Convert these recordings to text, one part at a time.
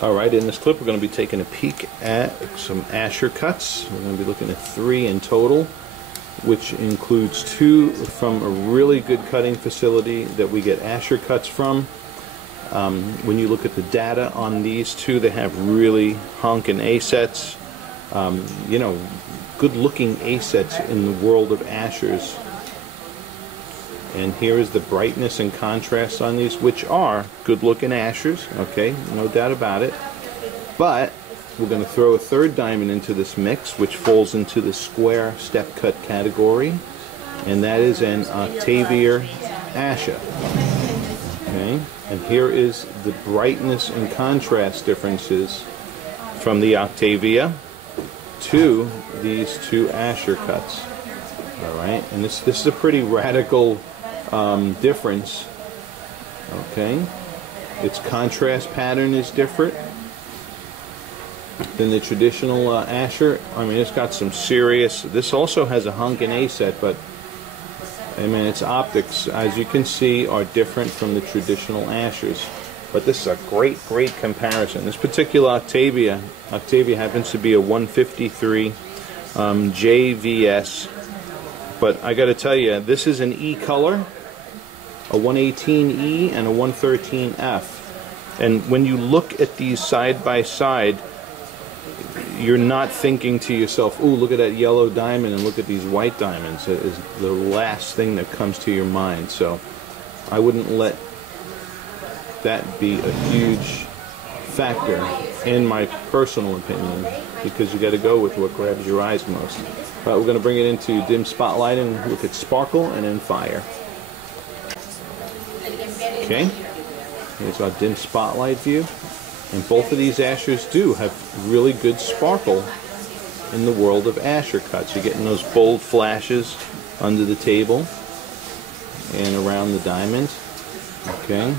Alright, in this clip we're going to be taking a peek at some Asscher cuts. We're going to be looking at 3 in total, which includes 2 from a really good cutting facility that we get Asscher cuts from. When you look at the data on these 2, they have really honkin' A-sets. You know, good looking A-sets in the world of Asschers. And here is the brightness and contrast on these, which are good looking Asschers, okay, no doubt about it. But we're going to throw a 3rd diamond into this mix, which falls into the square step cut category, and that is an Octavia Asscher. Okay, and here is the brightness and contrast differences from the Octavia to these 2 Asscher cuts. Alright, and this is a pretty radical difference. Okay, its contrast pattern is different than the traditional Asscher. I mean, it's got some serious. This also has a honkin' A set, but I mean, its optics, as you can see, are different from the traditional Asschers. But this is a great comparison. This particular Octavia happens to be a 153 JVS. But I got to tell you, this is an E color, a 118E and a 113F. And when you look at these side by side, you're not thinking to yourself, "Ooh, look at that yellow diamond and look at these white diamonds." It is the last thing that comes to your mind. So I wouldn't let that be a huge factor, in my personal opinion, because you got to go with what grabs your eyes most. But we're going to bring it into dim spotlighting, look at sparkle, and then fire. Okay, here's our dim spotlight view. And both of these Asschers do have really good sparkle in the world of Asscher cuts. You're getting those bold flashes under the table and around the diamond. Okay,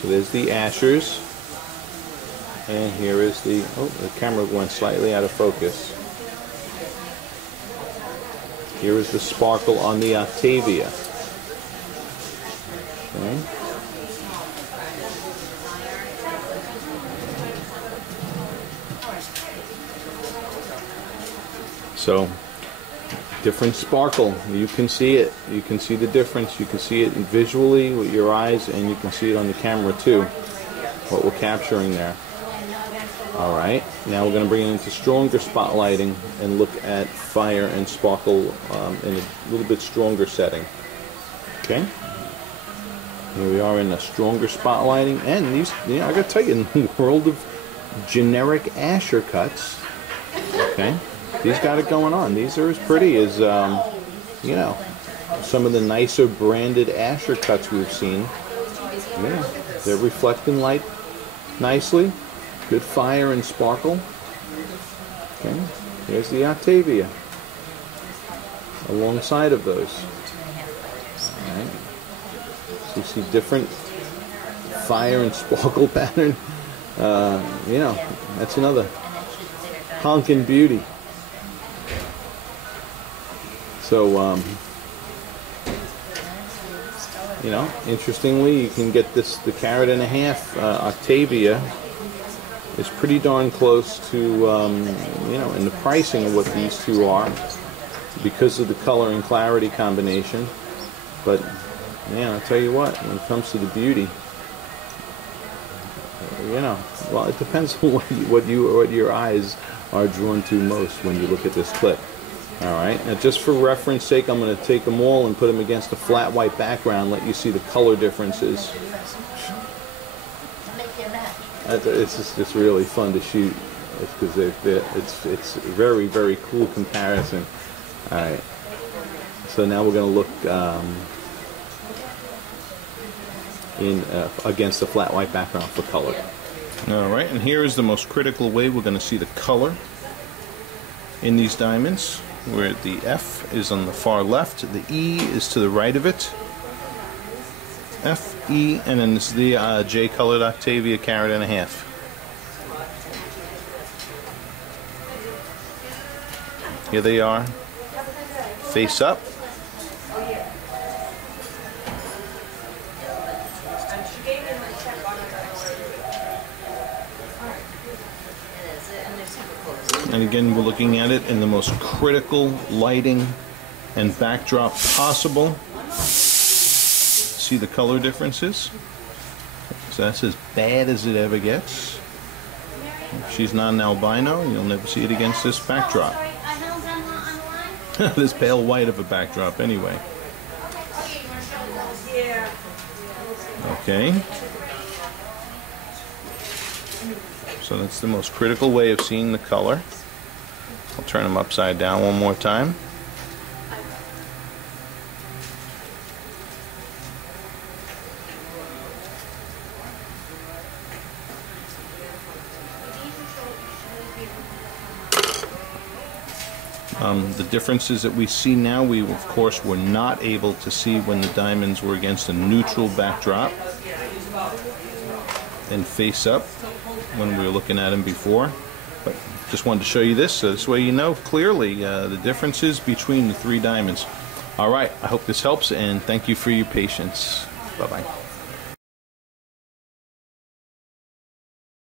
so there's the Asschers. And here is the, oh, the camera went slightly out of focus. Here is the sparkle on the Octavia. Okay. So, different sparkle. You can see it. You can see the difference. You can see it visually with your eyes, and you can see it on the camera too, what we're capturing there. Alright, now we're going to bring it into stronger spotlighting and look at fire and sparkle in a little bit stronger setting. Okay, here we are in a stronger spotlighting, and these, you know, I got to tell you, in the world of generic Asscher cuts, okay, these got it going on. These are as pretty as, you know, some of the nicer branded Asscher cuts we've seen. Yeah, they're reflecting light nicely. Good fire and sparkle. Okay, here's the Octavia alongside of those. Alright, so you see different fire and sparkle pattern. You know, that's another honkin' beauty. So, you know, interestingly, you can get this, the carat and a half Octavia is pretty darn close to, you know, in the pricing of what these 2 are, because of the color and clarity combination. But, man, I'll tell you what, when it comes to the beauty, you know, well, it depends on what your eyes are drawn to most when you look at this clip. Alright, now just for reference sake, I'm going to take them all and put them against a flat white background, let you see the color differences. It's just really fun to shoot, because it's very cool comparison. All right, so now we're going to look against the flat white background for color. All right, and here is the most critical way we're going to see the color in these diamonds, where the F is on the far left, the E is to the right of it. F, E, and then this is the J colored Octavia carat and a half. Here they are, face up. And again, we're looking at it in the most critical lighting and backdrop possible. See the color differences? So that's as bad as it ever gets. If she's not an albino, you'll never see it against this backdrop. This pale white of a backdrop anyway. Okay. So that's the most critical way of seeing the color. I'll turn them upside down one more time. The differences that we see now, we of course were not able to see when the diamonds were against a neutral backdrop and face up when we were looking at them before. But just wanted to show you this, so this way you know clearly the differences between the three diamonds. Alright, I hope this helps, and thank you for your patience. Bye-bye.